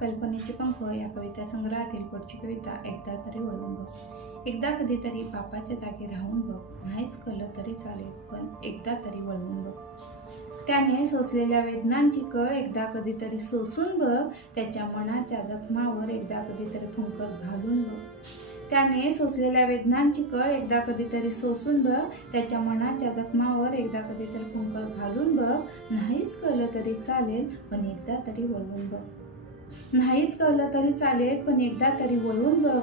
कल्पनेचे पंख या कविता संग्रहातील पुढची कविता एकदा तरी वळून बघ। एकदा कधीतरी बापाच्या जागी राहून बघ, नाहीच कळलं तरी चालेल पण एकदा तरी वळून बघ। त्याने सोसलेल्या वेदनांची कळ एकदा कधीतरी सोसून बघ, त्याच्या मनाच्या जखमावर एकदा कधीतरी फुंकर घालून बघ। त्याने सोसलेल्या वेदनांची कळ एकदा कधीतरी सोसून बघ, त्याच्या मनाच्या जखमावर एकदा कधीतरी फुंकर घालून बघ। नाहीच कळलं तरी चालेल पण एकदा तरी वळून बघ। नाहीच कळलं तरी चालेल पण एकदा तरी वळून बघ।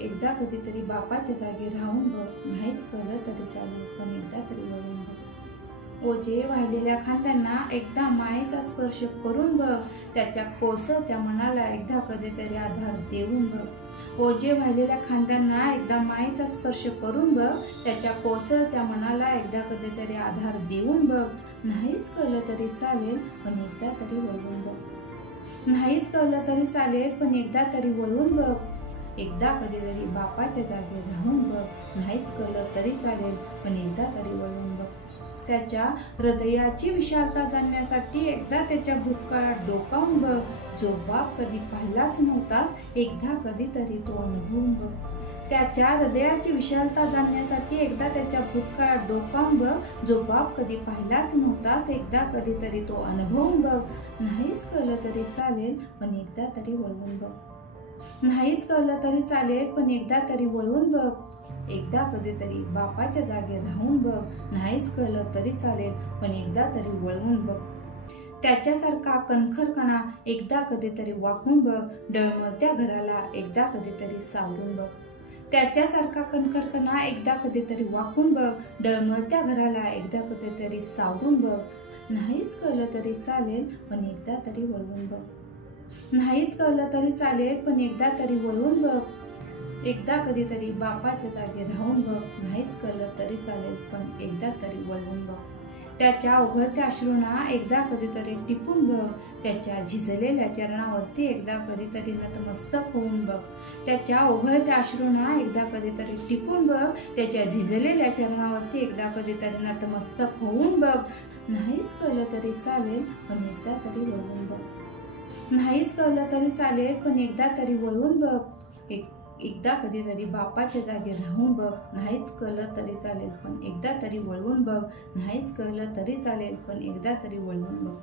एकदा कधीतरी बापाच्या जागी राहून बघ, नाहीच कळलं तरी चालेल पण एकदा तरी वळून बघ। ओझे वाहिलेल्या खांद्यांना एकदा मायेचा स्पर्श करून बघ, त्याच्या कोसळत्या मनाला एकदा कधीतरी आधार देऊन बघ। ओझे वाहिलेल्या खांद्यांना एकदा मायेचा स्पर्श करून बघ, त्याच्या कोसळत्या मनाला एकदा कधीतरी आधार देऊन बघ। नाहीच कळलं तरी चालेल पण एकदा तरी वळून बघ। नाहीच कळलं तरी चालेल पण एकदा तरी वळून बघ। एकदा कधीतरी बापाच्या जागी राहून बघ, नाहीच कळलं तरी चालेल पण एकदा तरी वळून बघ। त्याच्या हृदयाची विशालता जाणण्यासाठी एकदा त्याच्या भूतकाळात डोकावून बघ, जो बाप कधी पाहिलाच नव्हतास एकदा कधीतरी तो अनुभवून बघ। त्याच्या हृदयाची विशालता जाणण्यासाठी एकदा त्याच्या भूतकाळात डोकावून बघ, जो बाप कधी पाहिलाच नव्हतास एकदा कधीतरी तो अनुभवून बघ। नाहीच कळलं तरी चालेल पण एकदा तरी वळून बघ। नाहीच कळलं तरी चालेल पण एकदा तरी वळून बघ। एकदा कधीतरी बापाच्या जागी राहून बघ, नाहीच कळलं तरी चालेल पण एकदा तरी वळवून बघ। त्याच्यासारखा कणखरपणा एकदा कधीतरी वाकून बघ, डळमळत्या घराला एकदा कधीतरी सावरून बघ। त्याच्यासारखा कणखरपणा एकदा कधीतरी वाकून बघ, डळमळत्या घराला एकदा कधीतरी सावरून बघ। नाहीच कळलं तरी चालेल पण एकदा तरी वळवून बघ। नाहीच कळलं तरी चालेल पण एकदा तरी वळवून बघ। एकदा कधीतरी बापाच्या जागी राहून बघ, नाहीच कळलं तरी चालेल पण एकदा तरी वळवून बघ। त्याच्या ओघळत्या अश्रूंना एकदा कधीतरी टिपून बघ, त्याच्या झिजलेल्या चरणावरती एकदा कधीतरी नतमस्तक होऊन बघ। त्याच्या ओघळत्या अश्रूंना एकदा कधीतरी टिपून बघ, त्याच्या झिजलेल्या चरणावरती एकदा कधीतरी नतमस्तक होऊन बघ। नाहीच कळलं तरी चालेल पण एकदा तरी वळवून बघ। नाहीच कळलं तरी चालेल पण एकदा तरी वळवून बघ। एकदा कधीतरी बापाच्या जागी राहून बघ, नाहीच कळलं तरी चालेल पण एकदा तरी वळवून बघ। नाहीच कळलं तरी चालेल पण एकदा तरी वळवून बघ।